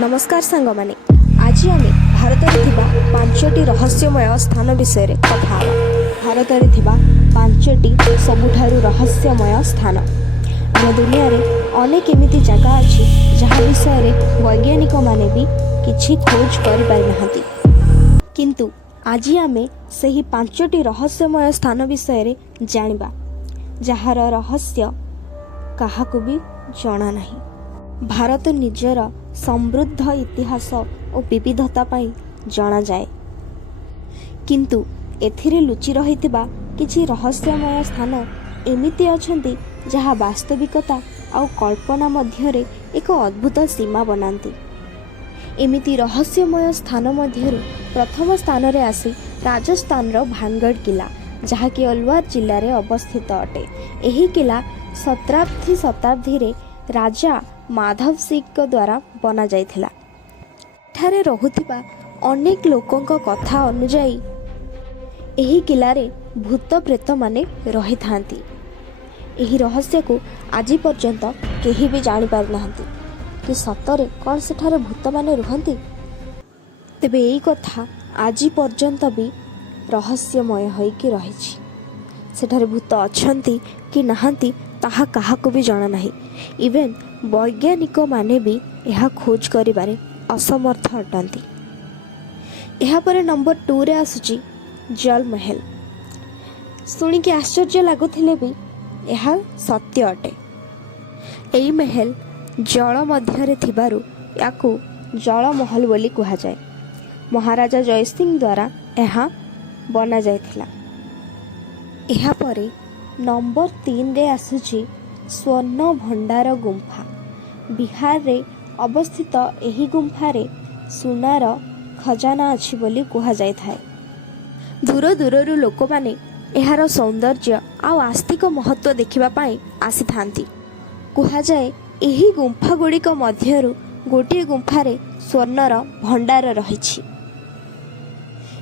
नमस्कार सांगमाने आज आम भारत में 5टी रहस्यमय स्थान विषय कथा भारत में 5टी सबुठारु रहस्यमय स्थान। आम दुनिया रे अनेक एमिति जगह अच्छी जहाँ विषय वैज्ञानिक माने भी किछि खोज कर पारि नाहंती, किंतु आज आम सही 5टी रहस्यमय स्थान विषय जानिबा जार रहस्य काहाकु भी जणा नहीं। भारत निजर समृद्ध इतिहास और विविधता पाई जना जाए, किंतु एथिरे लुचि रहिथिबा किछि रहस्यमय स्थान एमिति अछंती जहाँ वास्तविकता और कल्पना मध्यरे एक अद्भुत सीमा बनाती। एमिति रहस्यमय स्थान मध्यरु प्रथम स्थान रे आसी राजस्थान रो भानगढ़ किला, जहाँ कि अलवार जिल्ला रे अवस्थित अटे। एही किला 17वीं शताब्दी रे राजा माधव सिंह द्वारा बना जाइथिला। एठारे रहुथिबा अनेक लोकंक कथा अनुजाई एही किलारे भूत प्रेत माने रही थांती। एही रहस्य को आज पर्यंत केही भी जानि पारि नाहंती कि सतरे कौन सेठारे भूत माने रुहंती। तेबे एही कथा आज पर्यंत भी रहस्यमय होइकी रहिछि। सेठारे भूत अछंती कि नाहंती ताहा काहाको भी जଣା नाही। इवेन वैज्ञानिक माने भी यह खोज करिबारे असमर्थ अटंती। यहाँ पर नंबर 2 रे आसुची जल महल। शुणिकी आश्चर्य लगुथिले भी यह सत्य अटे। एई महल जल मध्यरे थिबारु याकू जल महल बोली कहा जाए। महाराजा जय सिंह द्वारा यह बना जाइथिला। यहाँ पर नंबर 3 रे आसुची स्वर्ण भंडार गुंफा। बिहार रे अवस्थित एही गुंफा रे सुनार खजाना अछि बोली कहा जाय थाए। दूर दूररु लोक माने एहार सौंदर्य आ आस्तिक महत्व देखिबा पाई आसी थांती। कहा जाए एही गुंफा गुड़िक मध्यरु गोटे गुंफा रे स्वर्णर भंडार रहिछि।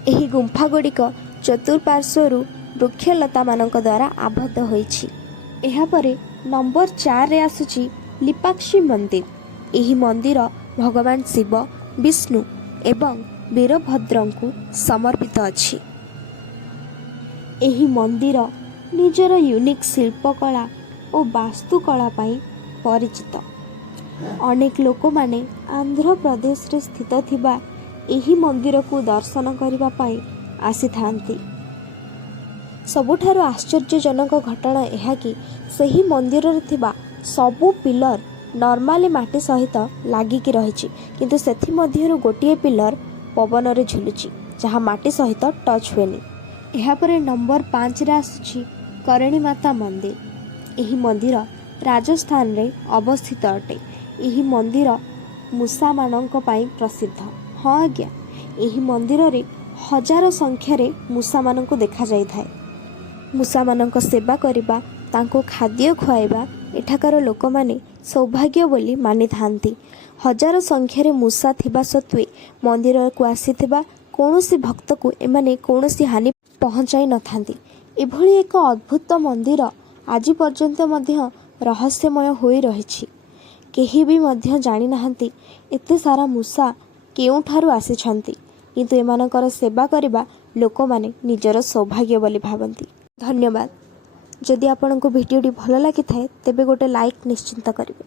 एही गुंफा गुड़िक चतुर्पार्श्वरु वृक्षलता मानक द्वारा आबद्ध होइछि। एहा परे नंबर 4 रे आसुची लिपाक्षी मंदिर। एही मंदिर भगवान शिव, विष्णु एवं वीरभद्रଙ୍କୁ समर्पित अछि। एही मंदिर निजर यूनिक शिल्पकला और वास्तुकला पाई परिचित। अनेक लोक माने आंध्र प्रदेश रे स्थित थिबा एही मंदिर को दर्शन करिबा पाई आसी थांती। सबुठारु आश्चर्यजनक घटना यह कि सही मंदिर रे थिबा सबु पिलर नॉर्मली माटी सहित लागिकी रहिछि, किंतु सेथि मध्यरु गोटिए पिलर पवन रे झुलुछि जहाँ माटी सहित टच हुएनी। यहाँ पर नंबर 5 रे आसुछि करणी माता मंदिर। एही मंदिर राजस्थान रे अवस्थित अटे। एही मंदिर मूषा मानक पाई प्रसिद्ध। हाँ आज्ञा, एही मंदिर रे हजार संख्यारे मूषा मानक देखा जाय थाए। मूषा मानक सेवा करिबा, तांको खाद्य खुआइबा एठाकार लोक माने सौभाग्य बोली मानि थांती। हजार संख्यारे मूषा थिबा सत्वे मंदिर को आसीथिबा कौनसी भक्त को एमाने कौनसी हानि पहुंचाई न थांती। एभली एक अद्भुत मंदिर आज पर्यंत मध्य रहस्यमय होई रहिछि। केही भी मध्य जानि नाहंती एते सारा मूषा केउठारु आसीछंती, किंतु एमानकर सेवा करिबा लोक माने निजर सौभाग्य बोली भाबंती। धन्यवाद। जदि आपनको भिडियोटी भल लगी थाए तेबे गोटे लाइक निश्चिंत करिवे।